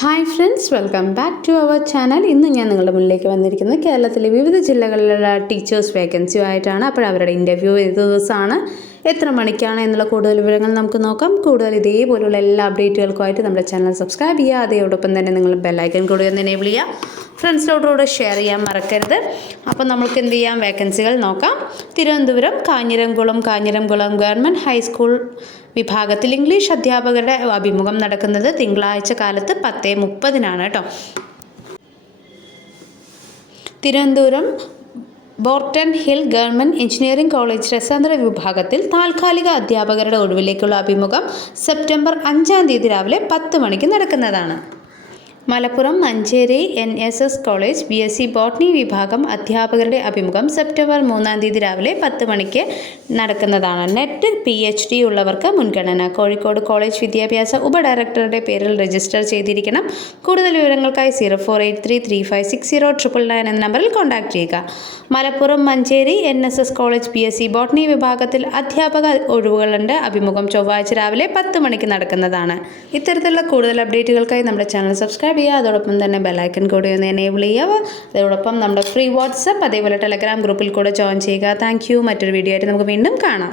Hi friends, welcome back to our channel. ഇന്ന് ഞാൻ നിങ്ങളുടെ മുന്നിലേക്ക് വന്നിരിക്കുന്നത് കേരളത്തിലെ വിവിധ ജില്ലകളിലുള്ള ടീച്ചേഴ്സ് വേക്കൻസി ആയിട്ടാണ്. അപ്പോൾ അവരുടെ ഇൻ്റർവ്യൂ ഏത് ദിവസമാണ്, എത്ര മണിക്കാണ് എന്നുള്ള കൂടുതൽ വിവരങ്ങൾ നമുക്ക് നോക്കാം. കൂടുതൽ ഇതേപോലുള്ള എല്ലാ അപ്ഡേറ്റുകൾക്കുമായിട്ട് നമ്മുടെ ചാനൽ സബ്സ്ക്രൈബ് ചെയ്യുക. അതോടൊപ്പം തന്നെ നിങ്ങൾ ബെല്ലൈക്കൺ കൂടി ഒന്ന് എനേബിൾ ചെയ്യുക. ഫ്രണ്ട്സിലോട്ടുകൂടെ ഷെയർ ചെയ്യാൻ മറക്കരുത്. അപ്പോൾ നമുക്ക് എന്ത് ചെയ്യാം, വേക്കൻസികൾ നോക്കാം. തിരുവനന്തപുരം കാഞ്ഞിരംകുളം ഗവൺമെൻറ് ഹൈസ്കൂൾ വിഭാഗത്തിൽ ഇംഗ്ലീഷ് അധ്യാപകരുടെ അഭിമുഖം നടക്കുന്നത് തിങ്കളാഴ്ച കാലത്ത് 10:30 കേട്ടോ. Thiruvananthapuram Barton Hill government engineering college രസാന്തര വിഭാഗത്തിൽ താൽക്കാലിക അധ്യാപകരുടെ ഒഴിവിലേക്കുള്ള അഭിമുഖം സെപ്റ്റംബർ 5 രാവിലെ 10 മണിക്ക് നടക്കുന്നതാണ്. Malappuram Manjeri NSS college BSc botany വിഭാഗം അധ്യാപകരുടെ അഭിമുഖം സെപ്റ്റംബർ 3 രാവിലെ 10 മണിക്ക് നടക്കുന്നതാണ്. നെറ്റ് PhD ഉള്ളവർക്ക് മുൻഗണന. കോഴിക്കോട് കോളേജ് വിദ്യാഭ്യാസ ഉപഡയറക്ടറുടെ പേരിൽ രജിസ്റ്റർ ചെയ്തിരിക്കണം. കൂടുതൽ വിവരങ്ങൾക്കായി 0483560999 എന്ന നമ്പറിൽ കോൺടാക്ട് ചെയ്യുക. Malappuram Manjeri NSS college BSc botany വിഭാഗത്തിൽ അധ്യാപക ഒഴിവുകളുണ്ട്. അഭിമുഖം ചൊവ്വാഴ്ച രാവിലെ 10 മണിക്ക് നടക്കുന്നതാണ്. ഇത്തരത്തിലുള്ള കൂടുതൽ അപ്ഡേറ്റുകൾക്കായി നമ്മുടെ ചാനൽ സബ്സ്ക്രൈബ് ചെയ്യുക. അതോടൊപ്പം തന്നെ ബെല്ലൈക്കൺ കൂടി ഒന്ന് എനേബിൾ ചെയ്യുക. അതോടൊപ്പം നമ്മുടെ ഫ്രീ വാട്സപ്പ് അതേപോലെ ടെലഗ്രാം ഗ്രൂപ്പിൽ കൂടെ ജോയിൻ ചെയ്യുക. Thank you. മറ്റൊരു വീഡിയോ ആയിട്ട് നമുക്ക് വീണ്ടും കാണാം.